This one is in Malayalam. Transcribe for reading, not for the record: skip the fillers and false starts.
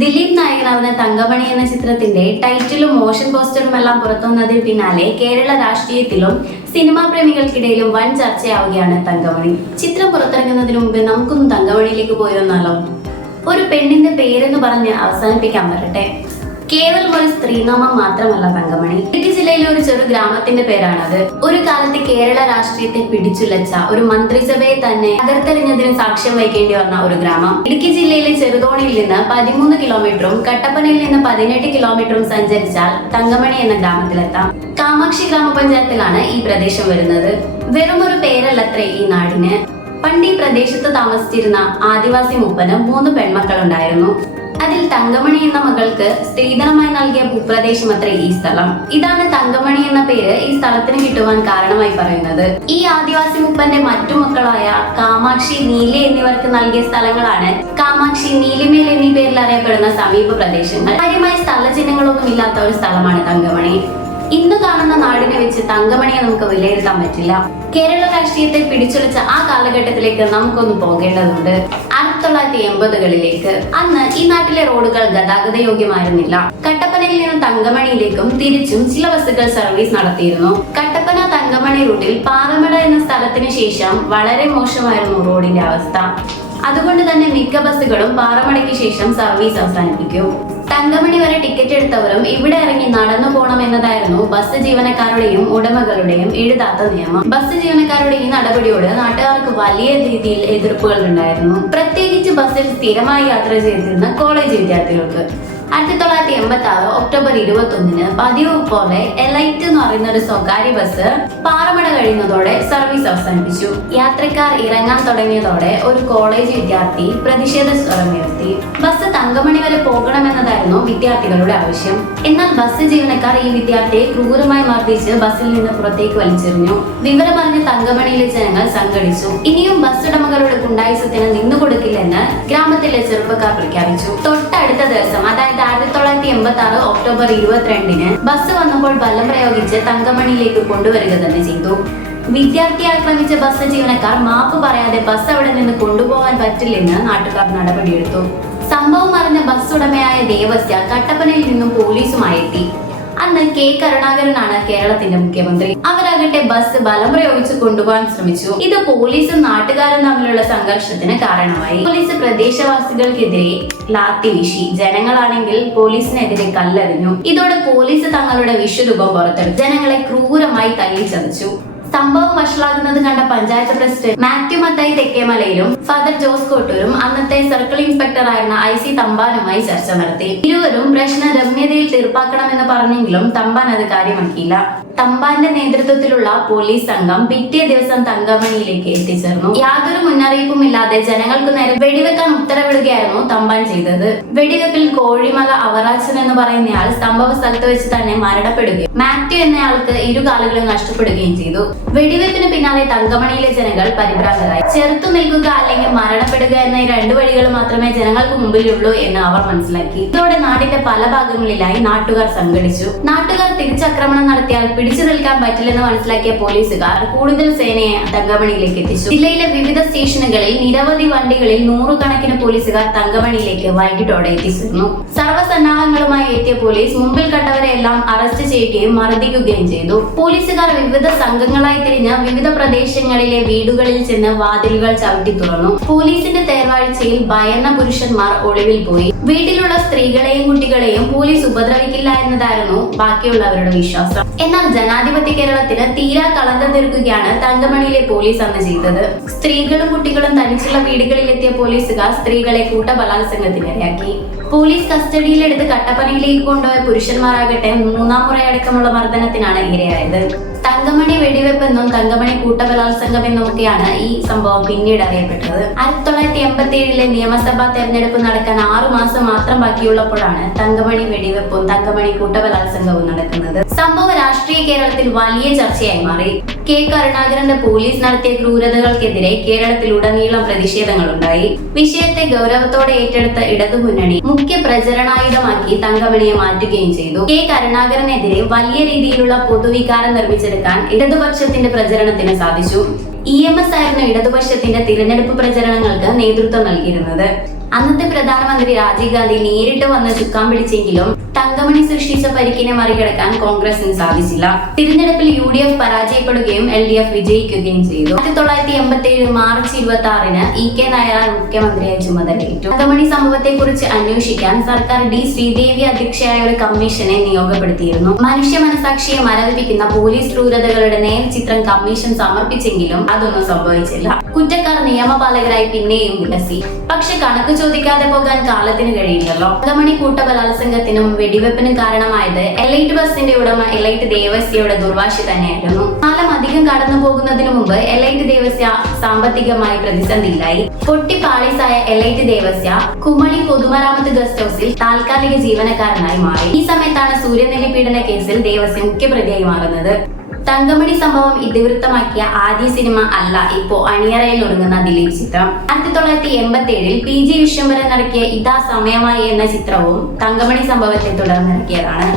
ദിലീപ് നായകനാവുന്ന തങ്കമണി എന്ന ചിത്രത്തിന്റെ ടൈറ്റിലും മോഷൻ പോസ്റ്ററും എല്ലാം പുറത്തുവന്നതിന് പിന്നാലെ കേരള രാഷ്ട്രീയത്തിലും സിനിമാ പ്രേമികൾക്കിടയിലും വൻ ചർച്ചയാവുകയാണ് തങ്കമണി. ചിത്രം പുറത്തിറങ്ങുന്നതിന് മുമ്പ് നമുക്കൊന്ന് തങ്കമണിയിലേക്ക് പോയി വന്നാലോ? ഒരു പെണ്ണിന്റെ പേരെന്ന് പറഞ്ഞ് അവസാനിപ്പിക്കാൻ വരട്ടെ. കേവലം ഒരു സ്ത്രീനാമം മാത്രമല്ല തങ്കമണി. ഇടുക്കി ജില്ലയിലെ ഒരു ചെറു ഗ്രാമത്തിന്റെ പേരാണത്. ഒരു കാലത്ത് കേരള രാഷ്ട്രീയത്തെ പിടിച്ചുലച്ച ഒരു മന്ത്രിസഭയെ തന്നെ തകർത്തെറിഞ്ഞതിന് സാക്ഷ്യം വഹിക്കേണ്ടി വന്ന ഒരു ഗ്രാമം. ഇടുക്കി ജില്ലയിലെ ചെറുതോണിയിൽ നിന്ന് 13 കിലോമീറ്ററും കട്ടപ്പനയിൽ നിന്ന് 18 കിലോമീറ്ററും സഞ്ചരിച്ചാൽ തങ്കമണി എന്ന ഗ്രാമത്തിലെത്താം. കാമാക്ഷി ഗ്രാമപഞ്ചായത്തിലാണ് ഈ പ്രദേശം വരുന്നത്. വെറും ഒരു പേരല്ലത്രേ ഈ നാടിന്. പണ്ട് ഈ പ്രദേശത്ത് താമസിച്ചിരുന്ന ആദിവാസി മൂപ്പന് 3 പെൺമക്കളുണ്ടായിരുന്നു. അതിൽ തങ്കമണി എന്ന മകൾക്ക് സ്ത്രീധനമായി നൽകിയ ഭൂപ്രദേശം അത്ര ഈ സ്ഥലം. ഇതാണ് തങ്കമണി എന്ന പേര് ഈ സ്ഥലത്തിന് കിട്ടുവാൻ കാരണമായി പറയുന്നത്. ഈ ആദിവാസി മൂപ്പന്റെ മറ്റു മക്കളായ കാമാക്ഷി, നീലി എന്നിവർക്ക് നൽകിയ സ്ഥലങ്ങളാണ് കാമാക്ഷി, നീലിമേൽ എന്നീ പേരിൽ അറിയപ്പെടുന്ന സമീപ പ്രദേശങ്ങൾ. കാര്യമായ സ്ഥലചിഹ്നങ്ങളൊന്നും ഇല്ലാത്ത ഒരു സ്ഥലമാണ് തങ്കമണി. ഇന്ന് കാണുന്ന നാടിനെ വെച്ച് തങ്കമണിയെ നമുക്ക് വിലയിരുത്താൻ പറ്റില്ല. കേരള രാഷ്ട്രീയത്തെ പിടിച്ചുലച്ച ആ കാലഘട്ടത്തിലേക്ക് നമുക്കൊന്ന് പോകേണ്ടതുണ്ട്. 1980കളിലേക്ക്. അന്ന് ഈ നാട്ടിലെ റോഡുകൾ ഗതാഗത യോഗ്യമായിരുന്നില്ല. കട്ടപ്പനയിൽ നിന്ന് തങ്കമണിയിലേക്കും തിരിച്ചും ചില ബസ്സുകൾ സർവീസ് നടത്തിയിരുന്നു. കട്ടപ്പന തങ്കമണി റൂട്ടിൽ പാറമട എന്ന സ്ഥലത്തിന് ശേഷം വളരെ മോശമായിരുന്നു റോഡിന്റെ അവസ്ഥ. അതുകൊണ്ട് തന്നെ മിക്ക ബസ്സുകളും പാറമടയ്ക്ക് ശേഷം സർവീസ് അവസാനിപ്പിക്കും. തങ്കമണി വരെ ടിക്കറ്റ് എടുത്തവരും ഇവിടെ ഇറങ്ങി നടന്നു പോകണം എന്നതായിരുന്നു ബസ് ജീവനക്കാരുടെയും ഉടമകളുടെയും എഴുതാത്ത നിയമം. ബസ് ജീവനക്കാരുടെ ഈ നടപടിയോട് നാട്ടുകാർക്ക് വലിയ രീതിയിൽ എതിർപ്പുകൾ ഉണ്ടായിരുന്നു. പ്രത്യേകിച്ച് ബസ്സിൽ സ്ഥിരമായി യാത്ര ചെയ്തിരുന്ന കോളേജ് വിദ്യാർത്ഥികൾക്ക്. 1986 ഒക്ടോബർ 21 പതിവ് പോലെ എലൈറ്റ് എന്ന് പറയുന്ന ഒരു സ്വകാര്യ ബസ് പാറമട കഴിയുന്നതോടെ സർവീസ് അവസാനിപ്പിച്ചു. യാത്രക്കാർ ഇറങ്ങാൻ തുടങ്ങിയതോടെ ഒരു കോളേജ് വിദ്യാർത്ഥി പ്രതിഷേധ സ്വരമുയർത്തി. ബസ് തങ്കമണി വരെ പോകണമെന്നതായിരുന്നു വിദ്യാർത്ഥികളുടെ ആവശ്യം. എന്നാൽ ബസ് ജീവനക്കാർ ഈ വിദ്യാർത്ഥിയെ ക്രൂരമായി മർദ്ദിച്ച് ബസ്സിൽ നിന്ന് പുറത്തേക്ക് വലിച്ചെറിഞ്ഞു. വിവരമറിഞ്ഞ തങ്കമണിയിലെ ജനങ്ങൾ സംഘടിച്ചു. ഇനിയും ബസ് ഉടമകളുടെ ഗുണ്ടായുസത്തിന് നിന്നുകൊടുക്കില്ലെന്ന് ഗ്രാമത്തിലെ ചെറുപ്പക്കാർ പ്രഖ്യാപിച്ചു. തൊട്ടടുത്ത ദിവസം, അതായത് 1986 ഒക്ടോബർ 22 ബസ് വന്നപ്പോൾ ബലം പ്രയോഗിച്ച് തങ്കമണിയിലേക്ക് കൊണ്ടുവരിക തന്നെ ചെയ്തു. വിദ്യാർത്ഥിയെ ആക്രമിച്ച ബസ് ജീവനക്കാർ മാപ്പ് പറയാതെ ബസ് അവിടെ നിന്ന് കൊണ്ടുപോകാൻ പറ്റില്ലെന്ന് നാട്ടുകാർ നടപടിയെടുത്തു. സംഭവം അറിഞ്ഞ ബസ് ഉടമയായ ദേവസ്യ കട്ടപ്പനയിൽ നിന്നും പോലീസുമായി എത്തി. അന്ന് കെ കരുണാകരനാണ് കേരളത്തിന്റെ മുഖ്യമന്ത്രി. അവരാകട്ടെ ബസ് ബലം പ്രയോഗിച്ച് കൊണ്ടുപോകാൻ ശ്രമിച്ചു. ഇത് പോലീസും നാട്ടുകാരും തമ്മിലുള്ള സംഘർഷത്തിന് കാരണമായി. പോലീസ് പ്രദേശവാസികൾക്കെതിരെ ലാത്തി വീശി. ജനങ്ങളാണെങ്കിൽ പോലീസിനെതിരെ കല്ലെറിഞ്ഞു. ഇതോടെ പോലീസ് തങ്ങളുടെ വിശ്വരൂപം പുറത്തെടുത്തു. ജനങ്ങളെ ക്രൂരമായി തല്ലിച്ചതച്ചു. സംഭവം വഷളാകുന്നത് കണ്ട പഞ്ചായത്ത് പ്രസിഡന്റ് മാത്യു മത്തായി തെക്കേമലയിലും ഫാദർ ജോസ് കോട്ടൂരും അന്നത്തെ സർക്കിൾ ഇൻസ്പെക്ടർ ആയിരുന്ന IC തമ്പാനുമായി ചർച്ച നടത്തി. ഇരുവരും പ്രശ്നം രമ്യതയിൽ തീർപ്പാക്കണമെന്ന് പറഞ്ഞെങ്കിലും തമ്പാൻ അത് കാര്യമാക്കിയില്ല. തമ്പാന്റെ നേതൃത്വത്തിലുള്ള പോലീസ് സംഘം പിറ്റേ ദിവസം തങ്കമണിയിലേക്ക് എത്തിച്ചേർന്നു. യാതൊരു മുന്നറിയിപ്പും ഇല്ലാതെ ജനങ്ങൾക്ക് നേരെ വെടിവെക്കാൻ ഉത്തരവിടുകയായിരുന്നു തമ്പാൻ ചെയ്തത്. വെടിവെപ്പിൽ കോഴിമല അവറാച്ചൻ എന്ന് പറയുന്നയാൾ സംഭവ സ്ഥലത്ത് വെച്ച് തന്നെ മരണപ്പെടുകയും മാത്യു എന്നയാൾക്ക് ഇരുകാലുകളും നഷ്ടപ്പെടുകയും ചെയ്തു. വെടിവെപ്പിന് പിന്നാലെ തങ്കമണിയിലെ ജനങ്ങൾ പരിഭ്രാന്തരായി. ചെറുത്തു നിൽക്കുക അല്ലെങ്കിൽ മരണപ്പെടുക എന്ന 2 വഴികൾ മാത്രമേ ജനങ്ങൾക്ക് മുമ്പിലുള്ളൂ എന്ന് അവർ മനസ്സിലാക്കി. ഇതോടെ നാടിന്റെ പല ഭാഗങ്ങളിലായി നാട്ടുകാർ സംഘടിച്ചു. നാട്ടുകാർ തിരിച്ചാക്രമണം നടത്തിയാൽ പിടിച്ചു നിൽക്കാൻ പറ്റില്ലെന്ന് മനസ്സിലാക്കിയ പോലീസുകാർ കൂടുതൽ സേനയെ തങ്കമണിയിലേക്ക് എത്തിച്ചു. ജില്ലയിലെ വിവിധ സ്റ്റേഷനുകളിൽ നിരവധി വണ്ടികളിൽ 100 കണക്കിന് പോലീസുകാർ തങ്കമണിയിലേക്ക് വൈകിട്ടോടെ എത്തിച്ചിരുന്നു. സർവ്വസന്നാഹങ്ങളുമായി എത്തിയ പോലീസ് മുമ്പിൽ കണ്ടവരെല്ലാം അറസ്റ്റ് ചെയ്യുകയും മർദ്ദിക്കുകയും ചെയ്തു. പോലീസുകാർ വിവിധ സംഘങ്ങളായി തിരിഞ്ഞ വിവിധ പ്രദേശങ്ങളിലെ വീടുകളിൽ ചെന്ന് വാതിലുകൾ ചവിട്ടി തുറന്നു. പോലീസിന്റെ തേർവാഴ്ചയിൽ ഭയന്ന പുരുഷന്മാർ ഒളിവിൽ പോയി. വീട്ടിലുള്ള സ്ത്രീകളെയും കുട്ടികളെയും പോലീസ് ഉപദ്രവിക്കില്ല എന്നതായിരുന്നു ബാക്കിയുള്ളവരുടെ വിശ്വാസം. എന്നാൽ ജനാധിപത്യ കേരളത്തിന് തീരാ കളങ്കം തീർക്കുകയാണ് തങ്കമണിയിലെ പോലീസ് അന്ന് ചെയ്തത്. സ്ത്രീകളും കുട്ടികളും തനിച്ചുള്ള വീടുകളിലെത്തിയ പോലീസുകാർ സ്ത്രീകളെ കൂട്ടബലാത്സംഗത്തിനിരയാക്കി. പോലീസ് കസ്റ്റഡിയിലെടുത്ത് കട്ടപ്പനയിലേക്ക് കൊണ്ടുപോയ പുരുഷന്മാരാകട്ടെ 3ാം മുറയടക്കമുള്ള മർദ്ദനത്തിനാണ് ഇരയായത്. തങ്കമണി വെടിവെപ്പെന്നും തങ്കമണി കൂട്ടബലാത്സംഗം എന്നുമൊക്കെയാണ് ഈ സംഭവം പിന്നീട് അറിയപ്പെട്ടത്. 1987 നിയമസഭാ തെരഞ്ഞെടുപ്പ് നടക്കാൻ 6 മാസം മാത്രം ബാക്കിയുള്ളപ്പോഴാണ് തങ്കമണി വെടിവെപ്പും തങ്കമണി കൂട്ടബലാത്സംഗവും നടക്കുന്നത്. സംഭവം രാഷ്ട്രീയ കേരളത്തിൽ വലിയ ചർച്ചയായി മാറി. കെ കരുണാകരന്റെ പോലീസ് നടത്തിയ ക്രൂരതകൾക്കെതിരെ കേരളത്തിലുടനീളം പ്രതിഷേധങ്ങൾ ഉണ്ടായി. വിഷയത്തെ ഗൗരവത്തോടെ ഏറ്റെടുത്ത ഇടതുമുന്നണി മുഖ്യ പ്രചരണായുധമാക്കി തങ്കമണിയെ മാറ്റുകയും ചെയ്തു. കെ കരുണാകരനെതിരെ വലിയ രീതിയിലുള്ള പൊതുവികാരം നിർമ്മിച്ചെടുക്കാൻ ഇടതുപക്ഷത്തിന്റെ പ്രചരണത്തിന് സാധിച്ചു. EMS ആയിരുന്നു ഇടതുപക്ഷത്തിന്റെ തിരഞ്ഞെടുപ്പ് പ്രചരണങ്ങൾക്ക് നേതൃത്വം നൽകിയിരുന്നത്. അന്നത്തെ പ്രധാനമന്ത്രി രാജീവ് ഗാന്ധി നേരിട്ട് വന്ന് ചുക്കാൻ പിടിച്ചെങ്കിലും തങ്കമണി സൃഷ്ടിച്ച പരിക്കിനെ മറികടക്കാൻ കോൺഗ്രസിന് സാധിച്ചില്ല. തിരഞ്ഞെടുപ്പിൽ UDF പരാജയപ്പെടുകയും LDF വിജയിക്കുകയും ചെയ്തു. 1987 മാർച്ച് 26-ന് EK നായർ മുഖ്യമന്ത്രിയായി ചുമതലയേറ്റു. തങ്കമണി സംഭവത്തെക്കുറിച്ച് അന്വേഷിക്കാൻ സർക്കാർ D. ശ്രീദേവി അധ്യക്ഷയായ ഒരു കമ്മീഷനെ നിയോഗപ്പെടുത്തിയിരുന്നു. മനുഷ്യ മനസാക്ഷിയെ മരവിപ്പിക്കുന്ന പോലീസ് ക്രൂരതകളുടെ നേർചിത്രം കമ്മീഷൻ സമർപ്പിച്ചെങ്കിലും അതൊന്നും സംഭവിച്ചില്ല. കുറ്റക്കാർ നിയമപാലകരായി പിന്നെയും വിലസി. പക്ഷെ കണക്ക് ചോദിക്കാതെ പോകാൻ കാലത്തിന് കഴിയില്ലല്ലോ. തങ്കമണി കൂട്ടബലാത്സംഗത്തിനും വെടിവെപ്പിനും കാരണമായത് എലൈറ്റ് ബസിന്റെ ഉടമ എലൈറ്റ് ദേവസ്യയുടെ ദുർവാശി തന്നെയായിരുന്നു. കാലം അധികം കടന്നു പോകുന്നതിന് മുമ്പ് എലൈറ്റ് ദേവസ്യ സാമ്പത്തികമായി പ്രതിസന്ധിയിലായി. പൊട്ടിപ്പാളീസായ എലൈറ്റ് ദേവസ്യ കുമളി പൊതുമരാമത്ത് ഗസ്റ്റ് ഹൌസിൽ താൽക്കാലിക ജീവനക്കാരനായി മാറി. ഈ സമയത്താണ് സൂര്യനെല്ലി പീഡന കേസിൽ ദേവസ്യ മുഖ്യപ്രതിയായി മാറുന്നത്. തങ്കമണി സംഭവം ഇതിവൃത്തമാക്കിയ ആദ്യ സിനിമ അല്ല ഇപ്പോ അണിയറയിൽ ഒരുങ്ങുന്ന ദിലീപ് ചിത്രം. 1987-ൽ PG വിശ്വംഭരൻ ഇറക്കിയ ഇതാ സമയമായി എന്ന ചിത്രവും തങ്കമണി സംഭവത്തെ തുടർന്നിറക്കിയതാണ്.